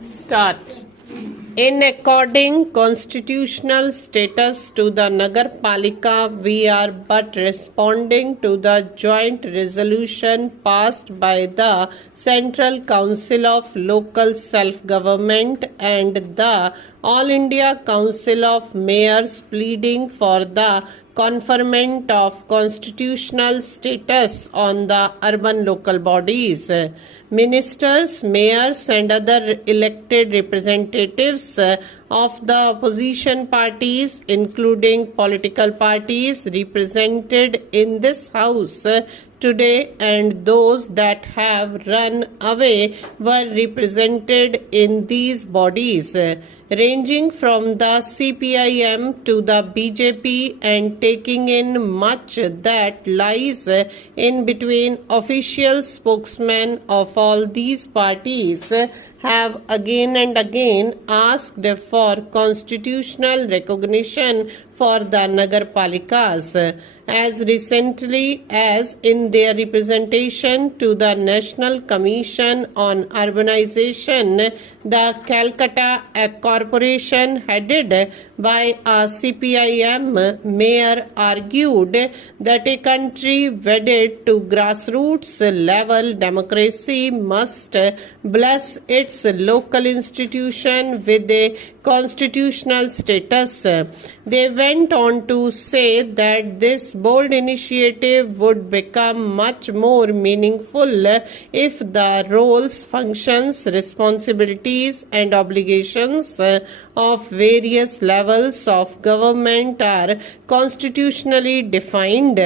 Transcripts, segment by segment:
Start. In according constitutional status to the Nagar Palika, we are but responding to the joint resolution passed by the Central Council of Local Self-Government and the All India Council of Mayors pleading for the conferment of constitutional status on the urban local bodies. Ministers, mayors and other elected representatives of the opposition parties, including political parties represented in this house today, and those that have run away were represented in these bodies, ranging from the CPIM to the BJP and taking in much that lies in between. Official spokesmen of all these parties have again and again asked for constitutional recognition for the Nagar Palikas, as recently as in their representation to the National Commission on Urbanization. The Calcutta Corporation, headed by a CPIM mayor, argued that a country wedded to grassroots level democracy must bless its local institution with a constitutional status. They went on to say that this bold initiative would become much more meaningful if the roles, functions, responsibilities and obligations of various levels of government are constitutionally defined.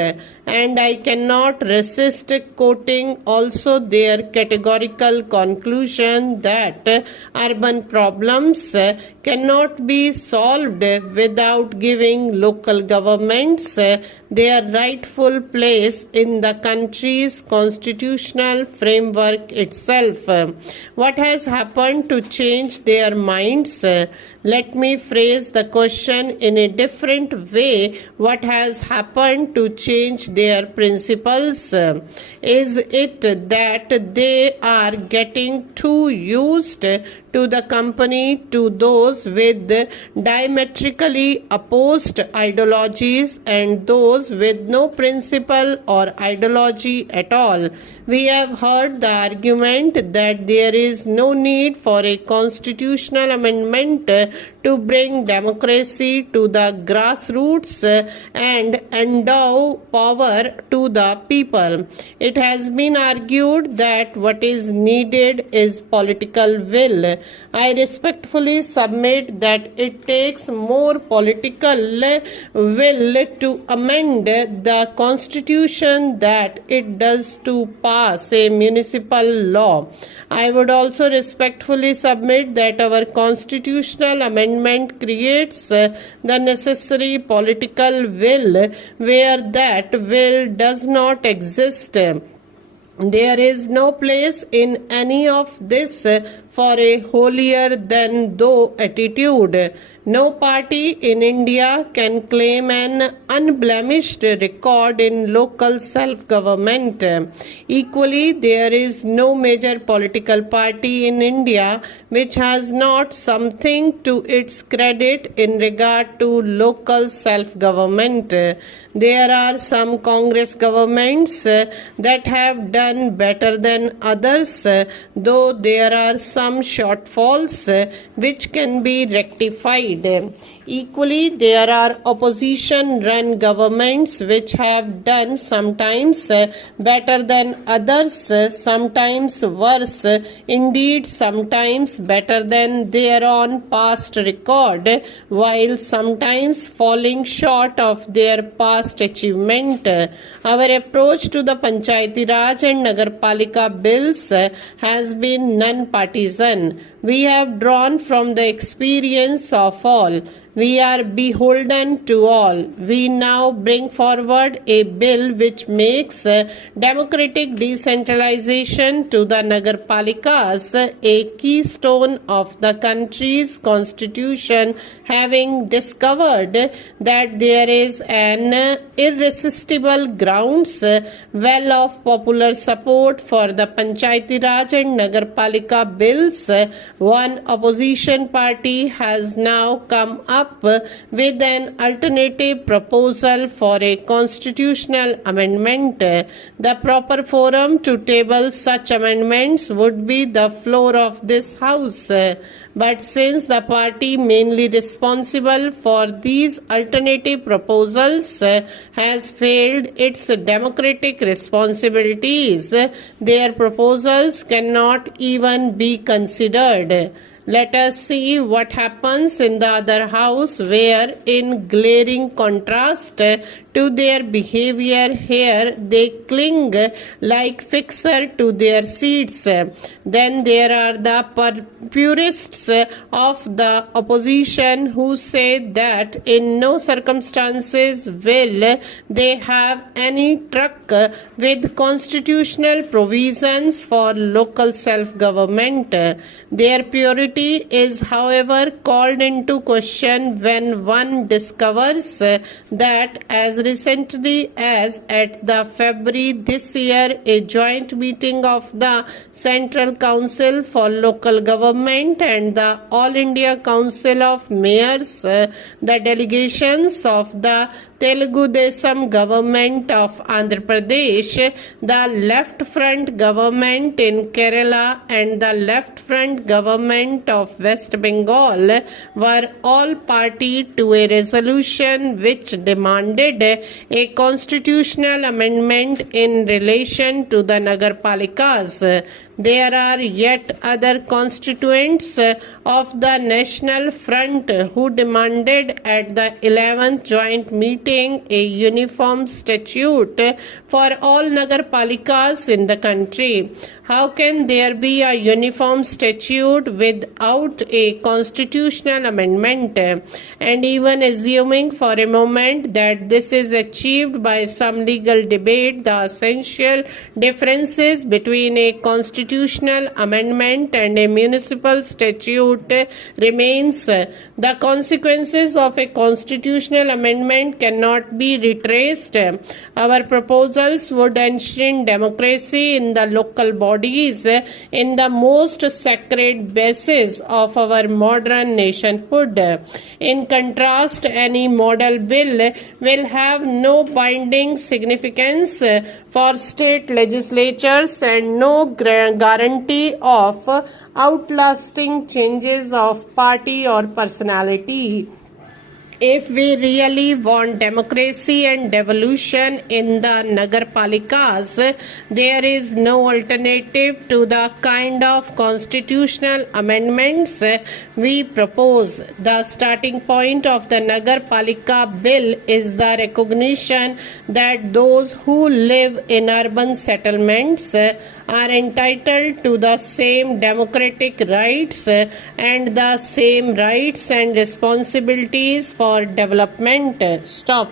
And I cannot resist quoting also their categorical conclusion that urban problems cannot be solved without giving local governments their rightful place in the country's constitutional framework itself. What has happened to change their minds? Let me phrase the question in a different way. What has happened to change their principles? Is it that they are getting too used to the company to those with diametrically opposed ideologies and those with no principle or ideology at all? We have heard the argument that there is no need for a constitutional amendment to bring democracy to the grassroots and endow power to the people. It has been argued that what is needed is political will. I respectfully submit that it takes more political will to amend the constitution that it does to pass a municipal law. I would also respectfully submit that our constitutional amendment creates the necessary political will where that will does not exist. There is no place in any of this for a holier than thou attitude. No party in India can claim an unblemished record in local self-government. Equally, there is no major political party in India which has not something to its credit in regard to local self-government. There are some Congress governments that have done better than others, though there are some shortfalls which can be rectified. Equally, there are opposition-run governments which have done sometimes better than others, sometimes worse, indeed sometimes better than their own past record, while sometimes falling short of their past achievement. Our approach to the Panchayati Raj and Nagarpalika bills has been non-partisan. We have drawn from the experience of all we are beholden to all. We now bring forward a bill which makes democratic decentralization to the Nagarpalikas a keystone of the country's constitution, having discovered that there is an irresistible grounds well of popular support for the Panchayati Raj and Nagarpalika bills. One opposition party has now come up with an alternative proposal for a constitutional amendment. The proper forum to table such amendments would be the floor of this House. But since the party mainly responsible for these alternative proposals has failed its democratic responsibilities, their proposals cannot even be considered. Let us see what happens in the other house, where in glaring contrast to their behavior here, they cling like fixer to their seats. Then there are the purists of the opposition who say that in no circumstances will they have any truck with constitutional provisions for local self-government. Their purity is, however, called into question when one discovers that as recently as at the February this year, a joint meeting of the Central Council for Local Government and the All India Council of Mayors, the delegations of the Telugu Desam government of Andhra Pradesh, the Left Front government in Kerala and the Left Front government of West Bengal were all party to a resolution which demanded a constitutional amendment in relation to the Nagarpalikas. There are yet other constituents of the National Front who demanded at the 11th joint meeting a uniform statute for all Nagarpalikas in the country. How can there be a uniform statute without a constitutional amendment? And even assuming for a moment that this is achieved by some legal debate, the essential differences between a constitutional amendment and a municipal statute remains. The consequences of a constitutional amendment cannot be retraced. Our proposals would enshrine democracy in the local bodies in the most sacred basis of our modern nationhood. In contrast, any model bill will have no binding significance for state legislatures and no guarantee of outlasting changes of party or personality. If we really want democracy and devolution in the Nagarpalikas, there is no alternative to the kind of constitutional amendments we propose. The starting point of the Nagarpalika bill is the recognition that those who live in urban settlements are entitled to the same democratic rights and the same rights and responsibilities for development. Stop.